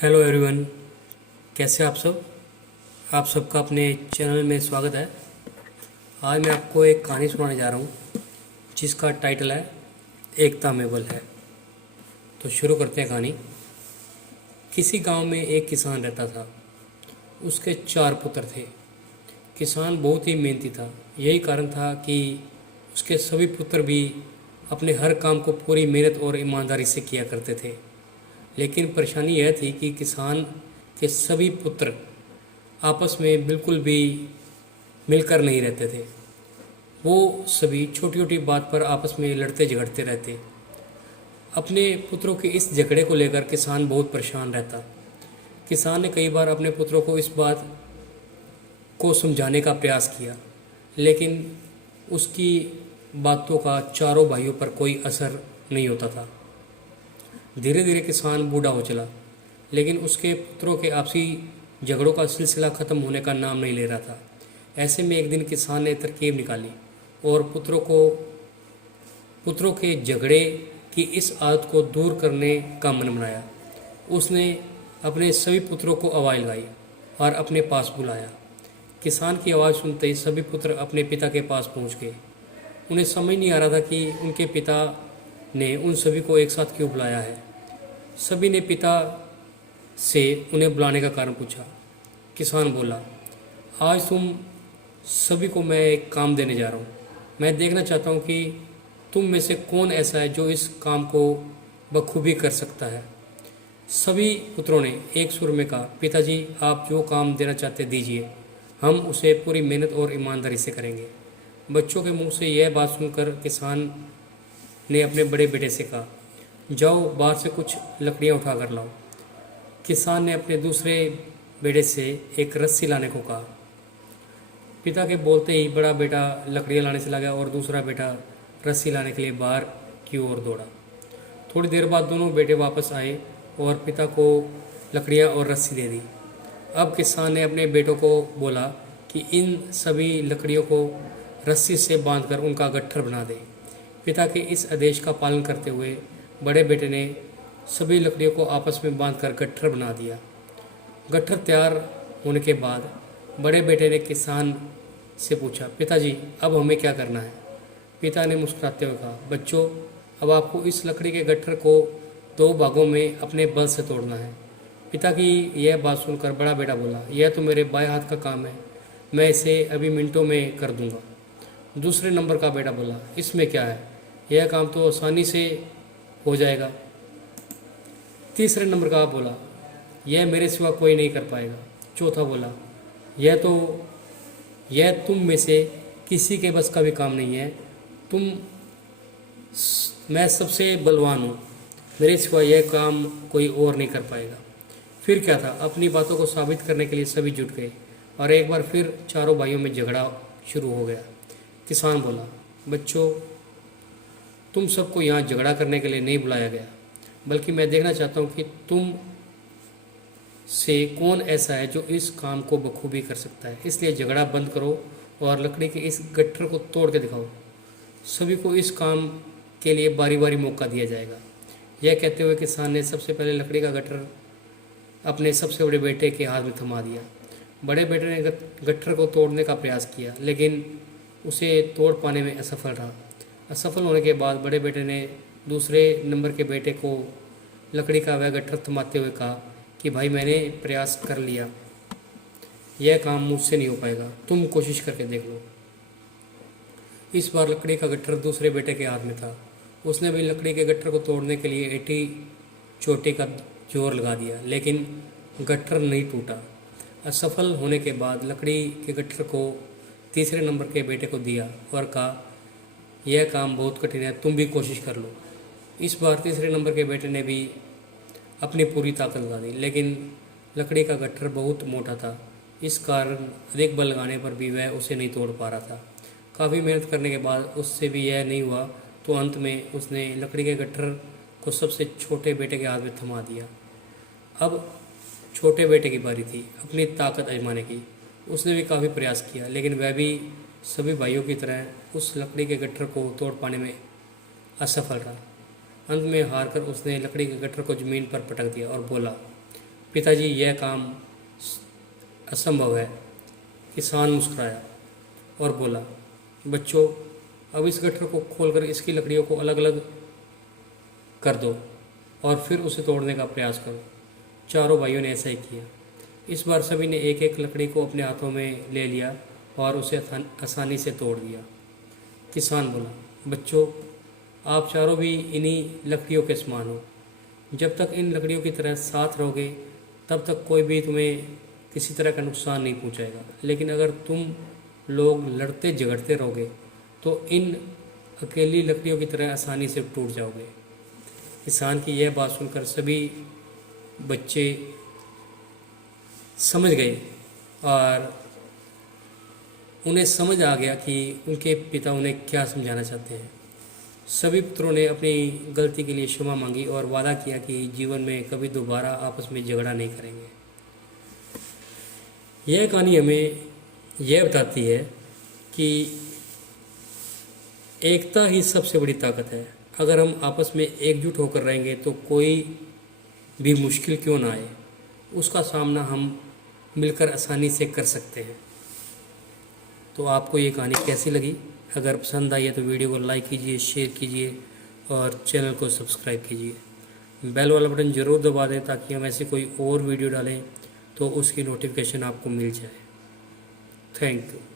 Hello everyone. कैसे आप सब? आप सबका अपने चैनल में स्वागत है। आज मैं आपको एक कहानी सुनाने जा रहा हूँ जिसका टाइटल है एकता में बल है। तो शुरू करते हैं कहानी। किसी गांव में एक किसान रहता था। उसके 4 पुत्र थे। किसान बहुत ही मेहनती था। यही कारण था कि उसके सभी पुत्र भी अपने हर काम को पूरी मेहनत और ईमानदारी से किया करते थे। लेकिन परेशानी यह थी कि किसान के सभी पुत्र आपस में बिल्कुल भी मिलकर नहीं रहते थे। वो सभी छोटी छोटी बात पर आपस में लड़ते झगड़ते रहते। अपने पुत्रों के इस झगड़े को लेकर किसान बहुत परेशान रहता। किसान ने कई बार अपने पुत्रों को इस बात को समझाने का प्रयास किया, लेकिन उसकी बातों का चारों भाइयों पर कोई असर नहीं होता था। धीरे धीरे किसान बूढ़ा हो चला, लेकिन उसके पुत्रों के आपसी झगड़ों का सिलसिला खत्म होने का नाम नहीं ले रहा था। ऐसे में एक दिन किसान ने तरकीब निकाली और पुत्रों के झगड़े की इस आदत को दूर करने का मन बनाया। उसने अपने सभी पुत्रों को आवाज़ लगाई और अपने पास बुलाया। किसान की आवाज़ सुनते ही सभी पुत्र अपने पिता के पास पहुंच गए। उन्हें समझ नहीं आ रहा था कि उनके पिता ने उन सभी को एक साथ क्यों बुलाया है। सभी ने पिता से उन्हें बुलाने का कारण पूछा। किसान बोला, आज तुम सभी को मैं एक काम देने जा रहा हूँ। मैं देखना चाहता हूँ कि तुम में से कौन ऐसा है जो इस काम को बखूबी कर सकता है। सभी पुत्रों ने एक सुर में कहा, पिताजी आप जो काम देना चाहते दीजिए, हम उसे पूरी मेहनत और ईमानदारी से करेंगे। बच्चों के मुंह से यह बात सुनकर किसान ने अपने बड़े बेटे से कहा, जाओ बाहर से कुछ लकड़ियाँ उठा कर लाओ। किसान ने अपने दूसरे बेटे से एक रस्सी लाने को कहा। पिता के बोलते ही बड़ा बेटा लकड़ियाँ लाने चला गया और दूसरा बेटा रस्सी लाने के लिए बाहर की ओर दौड़ा। थोड़ी देर बाद दोनों बेटे वापस आए और पिता को लकड़ियाँ और रस्सी दे दी। अब किसान ने अपने बेटों को बोला कि इन सभी लकड़ियों को रस्सी से बांधकर उनका गट्ठर बना दे। पिता के इस आदेश का पालन करते हुए बड़े बेटे ने सभी लकड़ियों को आपस में बांधकर गट्ठर बना दिया। गट्ठर तैयार होने के बाद बड़े बेटे ने किसान से पूछा, पिताजी अब हमें क्या करना है? पिता ने मुस्कुराते हुए कहा, बच्चों अब आपको इस लकड़ी के गट्ठर को 2 भागों में अपने बल से तोड़ना है। पिता की यह बात सुनकर बड़ा बेटा बोला, यह तो मेरे बाएं हाथ का काम है, मैं इसे अभी मिनटों में कर दूंगा। दूसरे नंबर का बेटा बोला, इसमें क्या है, यह काम तो आसानी से हो जाएगा। तीसरे नंबर का बोला, यह मेरे सिवा कोई नहीं कर पाएगा। चौथा बोला, यह तुम में से किसी के बस का भी काम नहीं है। मैं सबसे बलवान हूँ, मेरे सिवा यह काम कोई और नहीं कर पाएगा। फिर क्या था, अपनी बातों को साबित करने के लिए सभी जुट गए और एक बार फिर चारों भाइयों में झगड़ा शुरू हो गया। किसान बोला, बच्चों तुम सबको यहाँ झगड़ा करने के लिए नहीं बुलाया गया, बल्कि मैं देखना चाहता हूँ कि तुम से कौन ऐसा है जो इस काम को बखूबी कर सकता है। इसलिए झगड़ा बंद करो और लकड़ी के इस गट्ठर को तोड़ के दिखाओ। सभी को इस काम के लिए बारी बारी मौका दिया जाएगा। यह कहते हुए किसान ने सबसे पहले लकड़ी का गट्ठर अपने सबसे बड़े बेटे के हाथ में थमा दिया। बड़े बेटे ने गट्ठर को तोड़ने का प्रयास किया, लेकिन उसे तोड़ पाने में असफल रहा। असफल होने के बाद बड़े बेटे ने दूसरे नंबर के बेटे को लकड़ी का वह गट्ठर थमाते हुए कहा कि भाई मैंने प्रयास कर लिया, यह काम मुझसे नहीं हो पाएगा, तुम कोशिश करके देख लो। इस बार लकड़ी का गट्ठर दूसरे बेटे के हाथ में था। उसने भी लकड़ी के गट्ठर को तोड़ने के लिए एटी चोटी का जोर लगा दिया, लेकिन गट्ठर नहीं टूटा। असफल होने के बाद लकड़ी के गट्ठर को तीसरे नंबर के बेटे को दिया और कहा, यह काम बहुत कठिन है, तुम भी कोशिश कर लो। इस बार तीसरे नंबर के बेटे ने भी अपनी पूरी ताकत लगा दी, लेकिन लकड़ी का गट्ठर बहुत मोटा था। इस कारण अधिक बल लगाने पर भी वह उसे नहीं तोड़ पा रहा था। काफ़ी मेहनत करने के बाद उससे भी यह नहीं हुआ, तो अंत में उसने लकड़ी के गट्ठर को सबसे छोटे बेटे के हाथ में थमा दिया। अब छोटे बेटे की बारी थी अपनी ताकत आजमाने की। उसने भी काफ़ी प्रयास किया, लेकिन वह भी सभी भाइयों की तरह उस लकड़ी के गट्ठर को तोड़ पाने में असफल रहा। अंत में हारकर उसने लकड़ी के गट्ठर को ज़मीन पर पटक दिया और बोला, पिताजी, यह काम असंभव है। किसान मुस्कुराया और बोला, बच्चों, अब इस गट्ठर को खोलकर इसकी लकड़ियों को अलग अलग कर दो और फिर उसे तोड़ने का प्रयास करो। चारों भाइयों ने ऐसा ही किया। इस बार सभी ने एक एक लकड़ी को अपने हाथों में ले लिया और उसे आसानी से तोड़ दिया। किसान बोला, बच्चों, आप चारों भी इन्हीं लकड़ियों के समान हो। जब तक इन लकड़ियों की तरह साथ रहोगे तब तक कोई भी तुम्हें किसी तरह का नुकसान नहीं पहुंचाएगा। लेकिन अगर तुम लोग लड़ते झगड़ते रहोगे तो इन अकेली लकड़ियों की तरह आसानी से टूट जाओगे। किसान की यह बात सुनकर सभी बच्चे समझ गए और उन्हें समझ आ गया कि उनके पिता उन्हें क्या समझाना चाहते हैं। सभी पुत्रों ने अपनी गलती के लिए क्षमा मांगी और वादा किया कि जीवन में कभी दोबारा आपस में झगड़ा नहीं करेंगे। यह कहानी हमें यह बताती है कि एकता ही सबसे बड़ी ताकत है। अगर हम आपस में एकजुट होकर रहेंगे तो कोई भी मुश्किल क्यों ना आए, उसका सामना हम मिलकर आसानी से कर सकते हैं। तो आपको ये कहानी कैसी लगी? अगर पसंद आई है तो वीडियो को लाइक कीजिए, शेयर कीजिए और चैनल को सब्सक्राइब कीजिए। बेल वाला बटन ज़रूर दबा दें ताकि हम ऐसे कोई और वीडियो डालें तो उसकी नोटिफिकेशन आपको मिल जाए। Thank you.